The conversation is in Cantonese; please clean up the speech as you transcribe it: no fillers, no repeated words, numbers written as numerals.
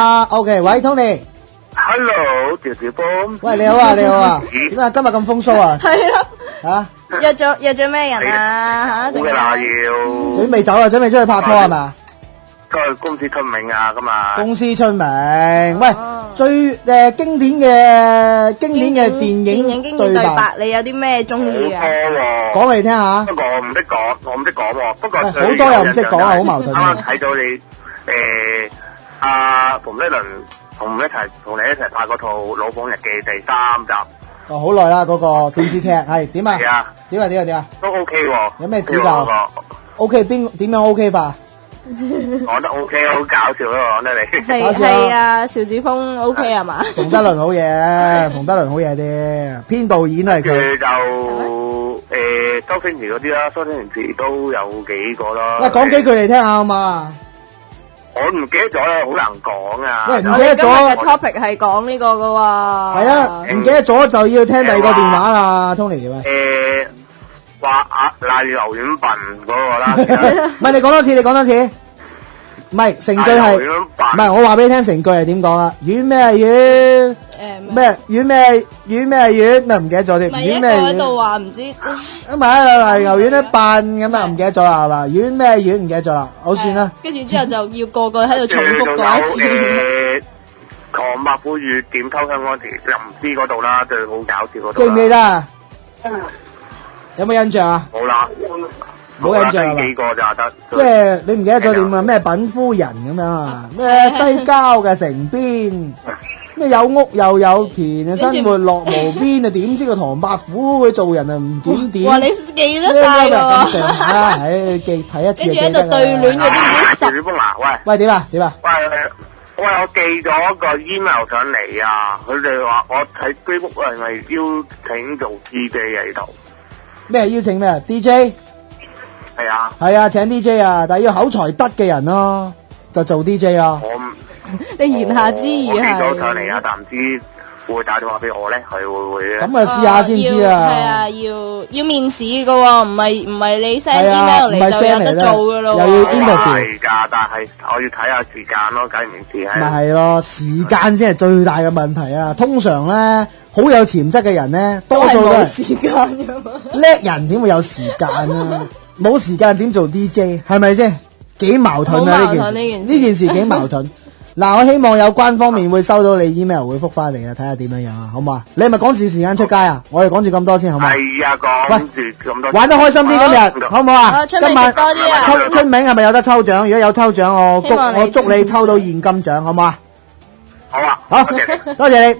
OK， 喂 Tony。Hello， 趙子峰。喂，你好啊，你好啊。點解今日咁風騷啊？係咯。嚇？約咗咩人啊？嚇？好嘅啦，要。準備走啦，準備出去拍拖係嘛？都係公司出名啊，今日。公司出名。喂，最經典嘅電影對白，你有啲咩中意啊？講嚟聽下。不過我唔識講喎。不過好多又唔識講啊，好矛盾。啱啱睇到你阿馮德倫同你一齊拍嗰套《老房日記》第3集。哦，好耐啦，嗰個電視劇係點啊？係啊。點啊？都 OK 喎。有咩指教？OK 點樣 OK 法？講得 OK， 好搞笑咯，講得你。係啊，邵子峰 OK 係嘛？馮德倫好嘢啲，編導演係佢。跟住就周星馳嗰啲啦，周星馳都有幾個啦。喂，講幾句嚟聽下好嘛？我唔記得咗啦，好難講啊。喂，唔記得咗。今日嘅 topic 係講呢個噶喎。係啊，唔記得咗就要聽第二個電話啦，Tony 喂。話賴住牛丸笨嗰個啦。唔係，你講多次。唔係成句係，唔係我話俾你聽成句係點講啊？丸咩丸？咩丸？唔記得咗添。唔係一個喺度話唔知。唔係牛丸都笨咁啊，唔記得咗啦係嘛？丸咩丸唔記得咗啦，好算啦。跟住之後就要個個喺度重複講一次。唐伯虎與點秋香嗰時，林芝嗰度啦，最好搞笑嗰度。記唔記得啊？有冇印象啊？冇啦，冇印象係嘛？幾個就得。即係你唔記得咗點啊？咩品夫人咁樣啊？咩西郊嘅城邊，咩有屋又有田啊，生活樂無邊啊？點知個唐伯虎佢做人啊唔檢點？哇！你記得晒㗎喎。咁上下，唉，睇一次就記得。跟住喺度對戀嗰啲小峰啊，喂點啊？喂，我寄咗個 email 上嚟啊！佢哋話我喺 Facebook 係咪邀請做 DJ 喺度？咩邀請咩 DJ？ 係啊，請 DJ 啊，但係要口才得嘅人咯，就做 DJ 咯。你言下之意係。我寄咗上嚟啊，但唔知會打電話俾我咧，佢會唔會咧？咁啊，試下先知啊。係啊，要面試噶喎，唔係你 send email 嚟就有得做噶咯。又要 interview。係㗎，但係我要睇下時間咯，梗係面試係。咪係咯，時間先係最大嘅問題啊！通常咧，好有潛質嘅人咧，多數都係冇時間㗎嘛。叻人點會有時間啊？冇時間點做 DJ 係咪先？幾矛盾啊！呢件事幾矛盾。嗱，我希望有關方面會收到你 email 會覆翻嚟啊，睇下點樣樣啊，好唔好啊？你係咪趕住時間出街啊？我哋趕住咁多先，好唔好？係啊，趕住咁多。玩得開心啲今日，好唔好啊？今晚多啲啊！出名係咪有得抽獎？如果有抽獎，我祝你抽到現金獎，好唔好啊？好啊，好，多謝你。